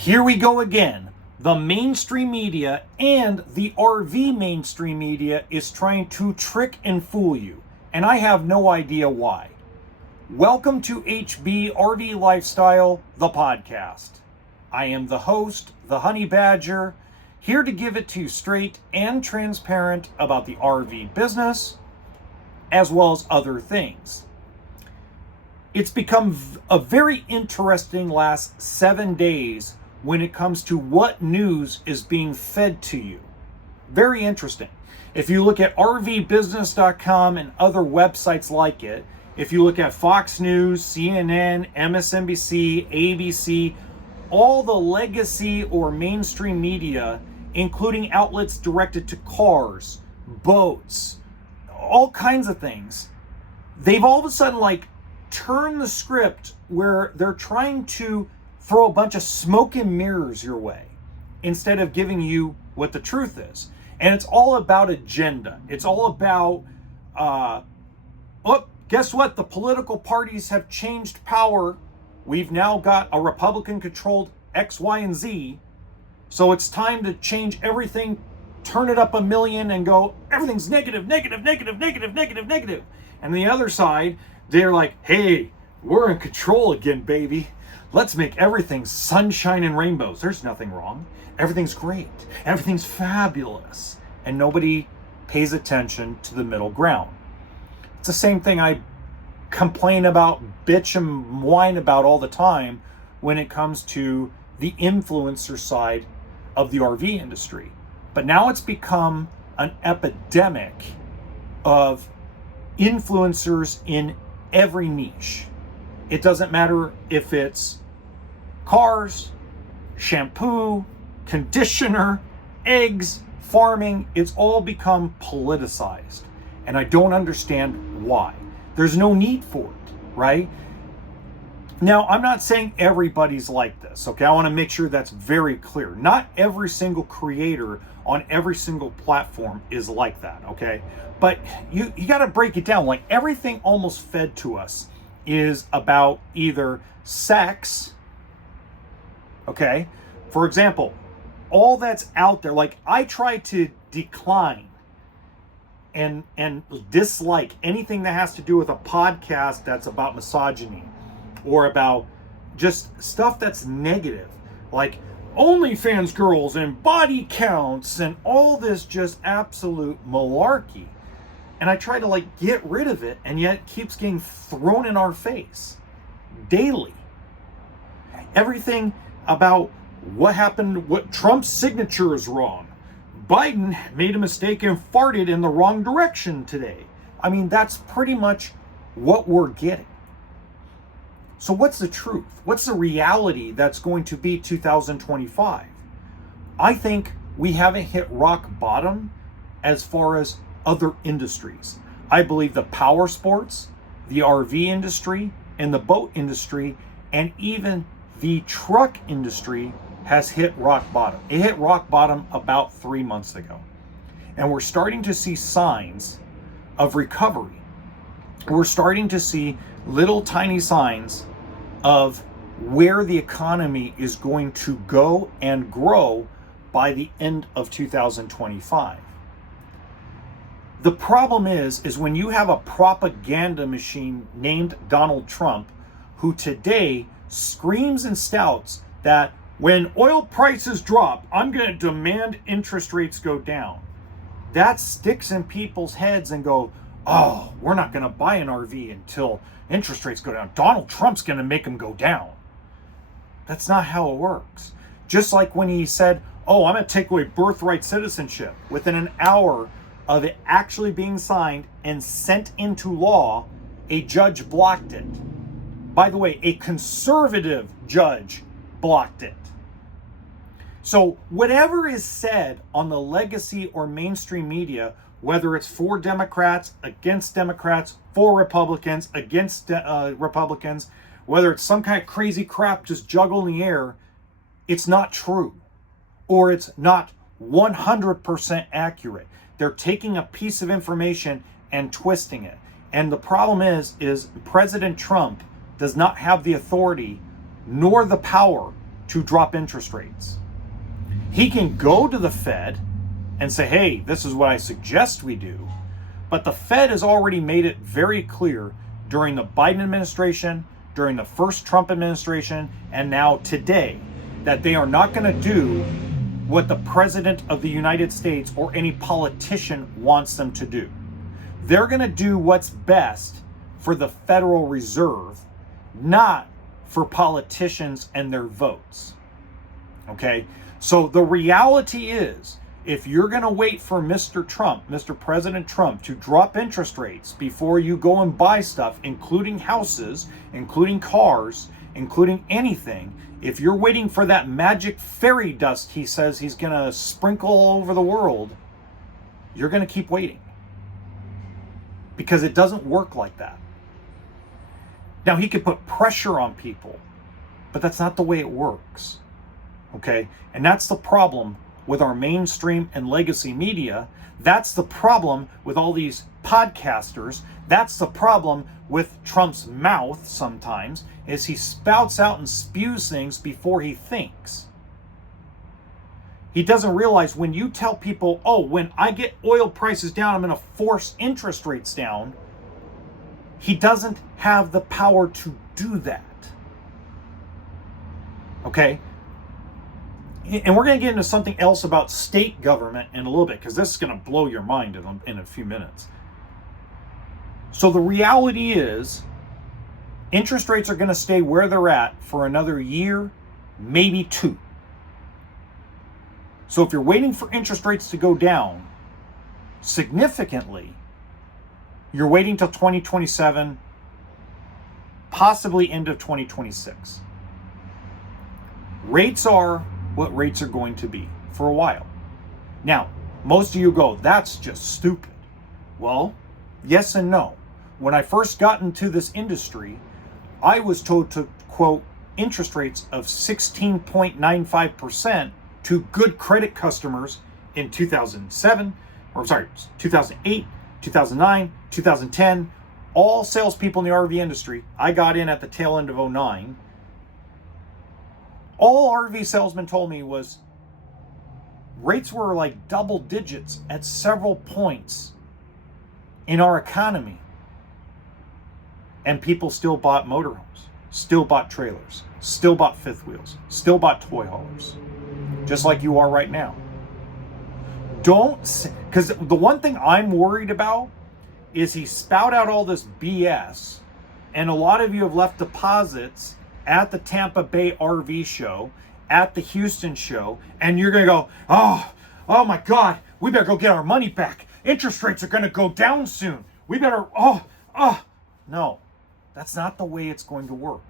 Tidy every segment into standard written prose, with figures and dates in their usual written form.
Here we go again. The mainstream media and the RV mainstream media is trying to trick and fool you, and I have no idea why. Welcome to HB RV Lifestyle, the podcast. I am the host, the Honey Badger, here to give it to you straight and transparent about the RV business, as well as other things. It's become a very interesting last 7 days when it comes to what news is being fed to you. Very interesting. If you look at RVbusiness.com and other websites like it, if you look at Fox News, CNN, MSNBC, ABC, all the legacy or mainstream media, including outlets directed to cars, boats, all kinds of things, they've all of a sudden turned the script where they're trying to throw a bunch of smoke and mirrors your way instead of giving you what the truth is. And it's all about agenda. It's all about, guess what? The political parties have changed power. We've now got a Republican-controlled X, Y, and Z. So it's time to change everything, turn it up a million and go, everything's negative, negative, negative, negative, negative, negative. And the other side, they're like, hey, we're in control again, baby. Let's make everything sunshine and rainbows. There's nothing wrong. Everything's great. Everything's fabulous. And nobody pays attention to the middle ground. It's the same thing I complain about, bitch and whine about all the time when it comes to the influencer side of the RV industry. But now it's become an epidemic of influencers in every niche. It doesn't matter if it's cars, shampoo, conditioner, eggs, farming. It's all become politicized. And I don't understand why. There's no need for it, right? Now, I'm not saying everybody's like this, okay? I want to make sure that's very clear. Not every single creator on every single platform is like that, okay? But you got to break it down. Like, everything almost fed to us is about either sex, okay? For example, all that's out there, like I try to decline and dislike anything that has to do with a podcast that's about misogyny or about just stuff that's negative, like OnlyFans girls and body counts and all this just absolute malarkey. And I try to get rid of it, and yet it keeps getting thrown in our face daily. Everything about what happened, what Trump's signature is wrong. Biden made a mistake and farted in the wrong direction today. I mean, that's pretty much what we're getting. So what's the truth? What's the reality that's going to be 2025? I think we haven't hit rock bottom as far as other industries. I believe the power sports, the RV industry, and the boat industry, and even the truck industry has hit rock bottom. It hit rock bottom about 3 months ago. And we're starting to see signs of recovery. We're starting to see little tiny signs of where the economy is going to go and grow by the end of 2025. The problem is when you have a propaganda machine named Donald Trump, who today screams and stouts that when oil prices drop, I'm going to demand interest rates go down. That sticks in people's heads and go, oh, we're not going to buy an RV until interest rates go down. Donald Trump's going to make them go down. That's not how it works. Just like when he said, oh, I'm going to take away birthright citizenship. Within an hour of it actually being signed and sent into law, a judge blocked it. By the way, a conservative judge blocked it. So whatever is said on the legacy or mainstream media, whether it's for Democrats, against Democrats, for Republicans, against Republicans, whether it's some kind of crazy crap just juggled in the air, it's not true. Or it's not 100% accurate. They're taking a piece of information and twisting it. And the problem is President Trump does not have the authority nor the power to drop interest rates. He can go to the Fed and say, hey, this is what I suggest we do. But the Fed has already made it very clear during the Biden administration, during the first Trump administration, and now today, that they are not going to do what the President of the United States or any politician wants them to do. They're going to do what's best for the Federal Reserve, not for politicians and their votes. Okay? So the reality is, if you're going to wait for Mr. Trump, Mr. President Trump, to drop interest rates before you go and buy stuff, including houses, including cars, including anything, if you're waiting for that magic fairy dust he says he's going to sprinkle all over the world, you're going to keep waiting. Because it doesn't work like that. Now, he could put pressure on people, but that's not the way it works. Okay? And that's the problem with our mainstream and legacy media. That's the problem with all these podcasters. That's the problem with Trump's mouth sometimes, is he spouts out and spews things before he thinks. He doesn't realize when you tell people, oh, when I get oil prices down, I'm going to force interest rates down. He doesn't have the power to do that. Okay? And we're going to get into something else about state government in a little bit, because this is going to blow your mind in a few minutes. So the reality is, interest rates are going to stay where they're at for another year, maybe 2. So if you're waiting for interest rates to go down significantly, you're waiting till 2027, possibly end of 2026. Rates are what rates are going to be for a while. Now, most of you go, that's just stupid. Well, yes and no. When I first got into this industry, I was told to quote interest rates of 16.95% to good credit customers in 2007, 2008, 2009, 2010, all salespeople in the RV industry. I got in at the tail end of 2009. All RV salesmen told me was rates were like double digits at several points in our economy. And people still bought motorhomes, still bought trailers, still bought fifth wheels, still bought toy haulers, just like you are right now. Because the one thing I'm worried about is he spout out all this BS, and a lot of you have left deposits at the Tampa Bay RV show, at the Houston show, and you're going to go, oh my God, we better go get our money back. Interest rates are going to go down soon. We better, No, that's not the way it's going to work.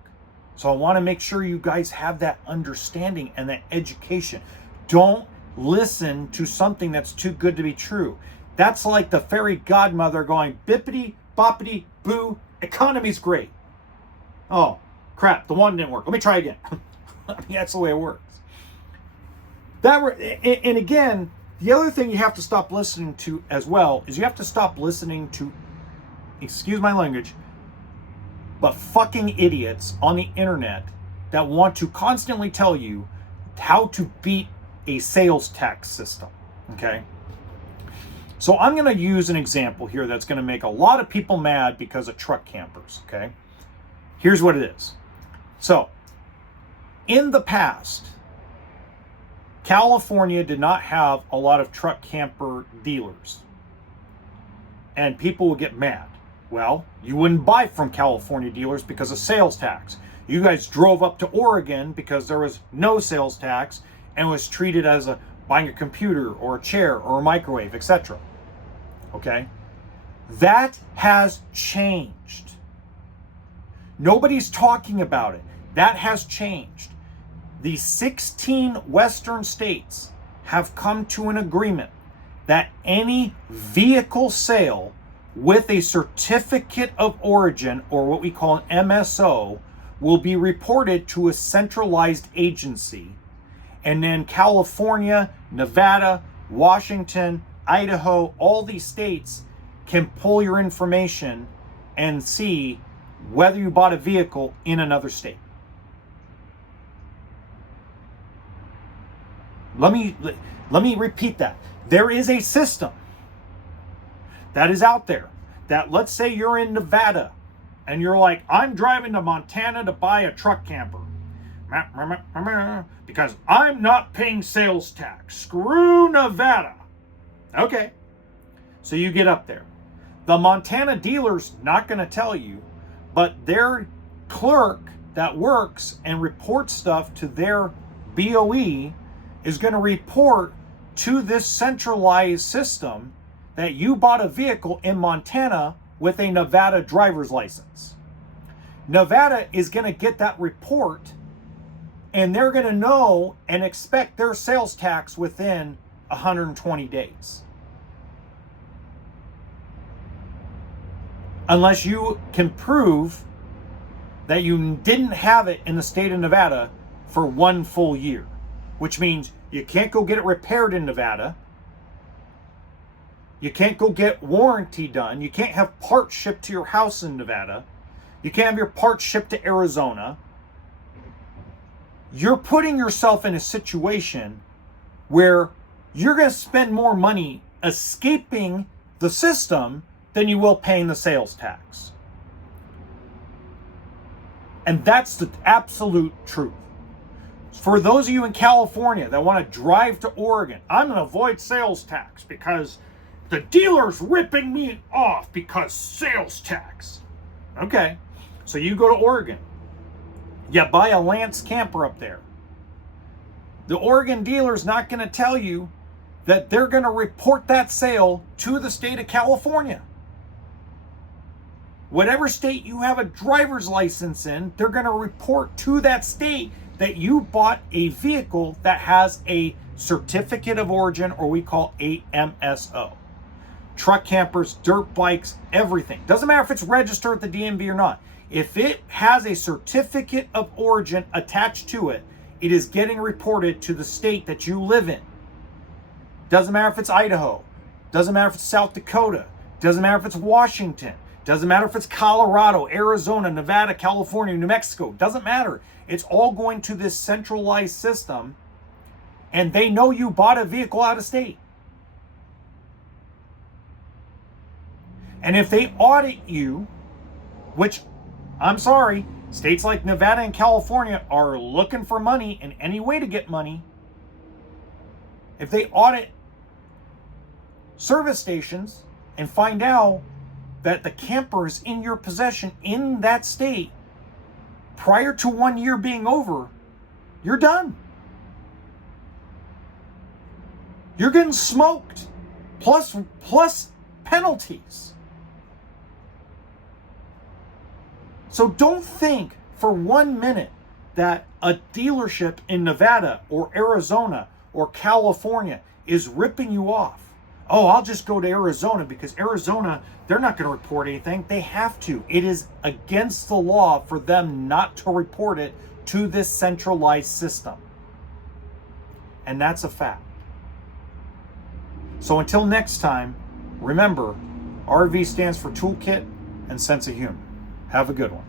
So I want to make sure you guys have that understanding and that education. Don't listen to something that's too good to be true. That's like the fairy godmother going, bippity, boppity, boo, economy's great. Oh, crap, the one didn't work. Let me try again. That's the way it works. And again, the other thing you have to stop listening to as well is you have to stop listening to, excuse my language, but fucking idiots on the internet that want to constantly tell you how to beat a sales tax system. Okay? So I'm going to use an example here that's going to make a lot of people mad because of truck campers. Okay? Here's what it is. So, in the past, California did not have a lot of truck camper dealers. And people would get mad. Well, you wouldn't buy from California dealers because of sales tax. You guys drove up to Oregon because there was no sales tax and was treated as buying a computer or a chair or a microwave, etc. Okay? That has changed. Nobody's talking about it. That has changed. The 16 Western states have come to an agreement that any vehicle sale with a certificate of origin, or what we call an MSO, will be reported to a centralized agency. And then California, Nevada, Washington, Idaho, all these states can pull your information and see whether you bought a vehicle in another state. Let me repeat that. There is a system that is out there that, let's say you're in Nevada and you're like, I'm driving to Montana to buy a truck camper because I'm not paying sales tax. Screw Nevada. Okay. So you get up there. The Montana dealer's not going to tell you, but their clerk that works and reports stuff to their BOE is going to report to this centralized system that you bought a vehicle in Montana with a Nevada driver's license. Nevada is going to get that report, and they're going to know and expect their sales tax within 120 days. Unless you can prove that you didn't have it in the state of Nevada for 1 full year, which means you can't go get it repaired in Nevada. You can't go get warranty done. You can't have parts shipped to your house in Nevada. You can't have your parts shipped to Arizona. You're putting yourself in a situation where you're going to spend more money escaping the system than you will paying the sales tax. And that's the absolute truth. For those of you in California that want to drive to Oregon, I'm going to avoid sales tax because the dealer's ripping me off because sales tax. Okay, so you go to Oregon. You buy a Lance camper up there. The Oregon dealer's not going to tell you that they're going to report that sale to the state of California. Whatever state you have a driver's license in, they're going to report to that state that you bought a vehicle that has a certificate of origin, or we call AMSO. Truck campers, dirt bikes, everything. Doesn't matter if it's registered at the DMV or not. If it has a certificate of origin attached to it, it is getting reported to the state that you live in. Doesn't matter if it's Idaho. Doesn't matter if it's South Dakota. Doesn't matter if it's Washington. Doesn't matter if it's Colorado, Arizona, Nevada, California, New Mexico. Doesn't matter. It's all going to this centralized system, and they know you bought a vehicle out of state. And if they audit you, which, I'm sorry, states like Nevada and California are looking for money in any way to get money. If they audit service stations and find out that the camper is in your possession in that state prior to 1 year being over, you're done. You're getting smoked, plus penalties. So don't think for 1 minute that a dealership in Nevada or Arizona or California is ripping you off. Oh, I'll just go to Arizona because Arizona, they're not going to report anything. They have to. It is against the law for them not to report it to this centralized system. And that's a fact. So until next time, remember, RV stands for toolkit and sense of humor. Have a good one.